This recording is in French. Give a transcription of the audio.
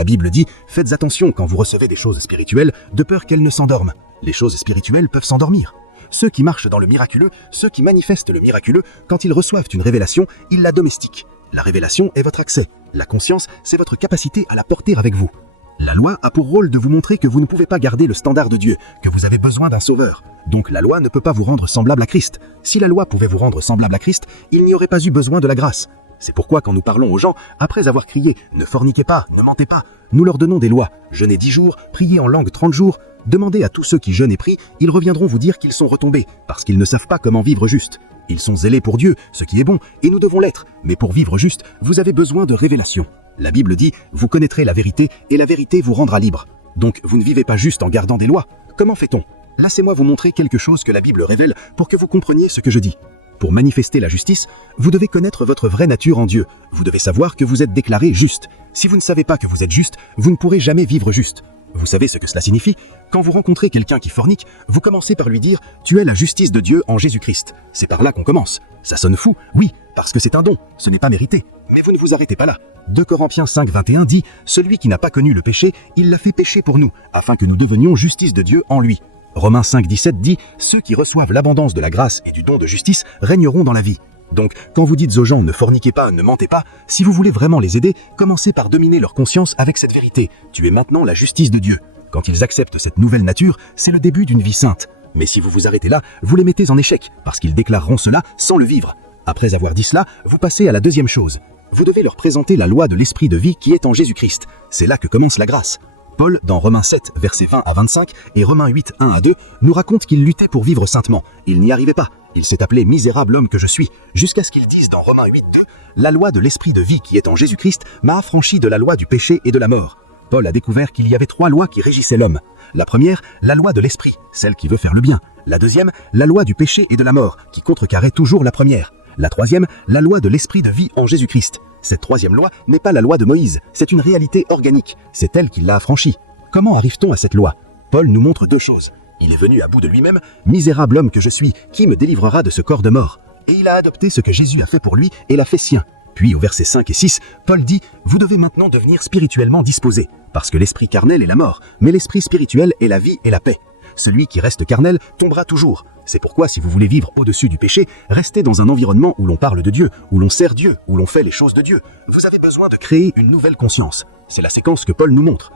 La Bible dit « Faites attention quand vous recevez des choses spirituelles, de peur qu'elles ne s'endorment. » Les choses spirituelles peuvent s'endormir. Ceux qui marchent dans le miraculeux, ceux qui manifestent le miraculeux, quand ils reçoivent une révélation, ils la domestiquent. La révélation est votre accès. La conscience, c'est votre capacité à la porter avec vous. La loi a pour rôle de vous montrer que vous ne pouvez pas garder le standard de Dieu, que vous avez besoin d'un sauveur. Donc la loi ne peut pas vous rendre semblable à Christ. Si la loi pouvait vous rendre semblable à Christ, il n'y aurait pas eu besoin de la grâce. C'est pourquoi quand nous parlons aux gens, après avoir crié « Ne forniquez pas, ne mentez pas », nous leur donnons des lois. Jeûnez 10 jours, priez en langue 30 jours. Demandez à tous ceux qui jeûnent et prient, ils reviendront vous dire qu'ils sont retombés, parce qu'ils ne savent pas comment vivre juste. Ils sont zélés pour Dieu, ce qui est bon, et nous devons l'être. Mais pour vivre juste, vous avez besoin de révélation. La Bible dit « Vous connaîtrez la vérité, et la vérité vous rendra libre ». Donc vous ne vivez pas juste en gardant des lois. Comment fait-on? Laissez-moi vous montrer quelque chose que la Bible révèle pour que vous compreniez ce que je dis. Pour manifester la justice, vous devez connaître votre vraie nature en Dieu. Vous devez savoir que vous êtes déclaré juste. Si vous ne savez pas que vous êtes juste, vous ne pourrez jamais vivre juste. Vous savez ce que cela signifie? Quand vous rencontrez quelqu'un qui fornique, vous commencez par lui dire « Tu es la justice de Dieu en Jésus-Christ ». C'est par là qu'on commence. Ça sonne fou, oui, parce que c'est un don, ce n'est pas mérité. Mais vous ne vous arrêtez pas là. 2 Corinthiens 5, 21 dit « Celui qui n'a pas connu le péché, il l'a fait pécher pour nous, afin que nous devenions justice de Dieu en lui ». Romains 5, 17 dit « Ceux qui reçoivent l'abondance de la grâce et du don de justice régneront dans la vie ». Donc, quand vous dites aux gens « Ne forniquez pas, ne mentez pas », si vous voulez vraiment les aider, commencez par dominer leur conscience avec cette vérité. Tu es maintenant la justice de Dieu. Quand ils acceptent cette nouvelle nature, c'est le début d'une vie sainte. Mais si vous vous arrêtez là, vous les mettez en échec, parce qu'ils déclareront cela sans le vivre. Après avoir dit cela, vous passez à la deuxième chose. Vous devez leur présenter la loi de l'esprit de vie qui est en Jésus-Christ. C'est là que commence la grâce. Paul, dans Romains 7, versets 20 à 25 et Romains 8, 1 à 2, nous raconte qu'il luttait pour vivre saintement. Il n'y arrivait pas. Il s'est appelé « misérable homme que je suis », jusqu'à ce qu'il dise dans Romains 8, 2, « La loi de l'esprit de vie qui est en Jésus-Christ m'a affranchi de la loi du péché et de la mort ». Paul a découvert qu'il y avait 3 lois qui régissaient l'homme. La première, la loi de l'esprit, celle qui veut faire le bien. La deuxième, la loi du péché et de la mort, qui contrecarrait toujours la première. La troisième, la loi de l'esprit de vie en Jésus-Christ. Cette troisième loi n'est pas la loi de Moïse, c'est une réalité organique. C'est elle qui l'a affranchie. Comment arrive-t-on à cette loi? Paul nous montre 2 choses. Il est venu à bout de lui-même, « Misérable homme que je suis, qui me délivrera de ce corps de mort ?» Et il a adopté ce que Jésus a fait pour lui et l'a fait sien. Puis au verset 5 et 6, Paul dit « Vous devez maintenant devenir spirituellement disposés, parce que l'esprit carnel est la mort, mais l'esprit spirituel est la vie et la paix. Celui qui reste carnel tombera toujours. C'est pourquoi si vous voulez vivre au-dessus du péché, restez dans un environnement où l'on parle de Dieu, où l'on sert Dieu, où l'on fait les choses de Dieu. Vous avez besoin de créer une nouvelle conscience. C'est la séquence que Paul nous montre.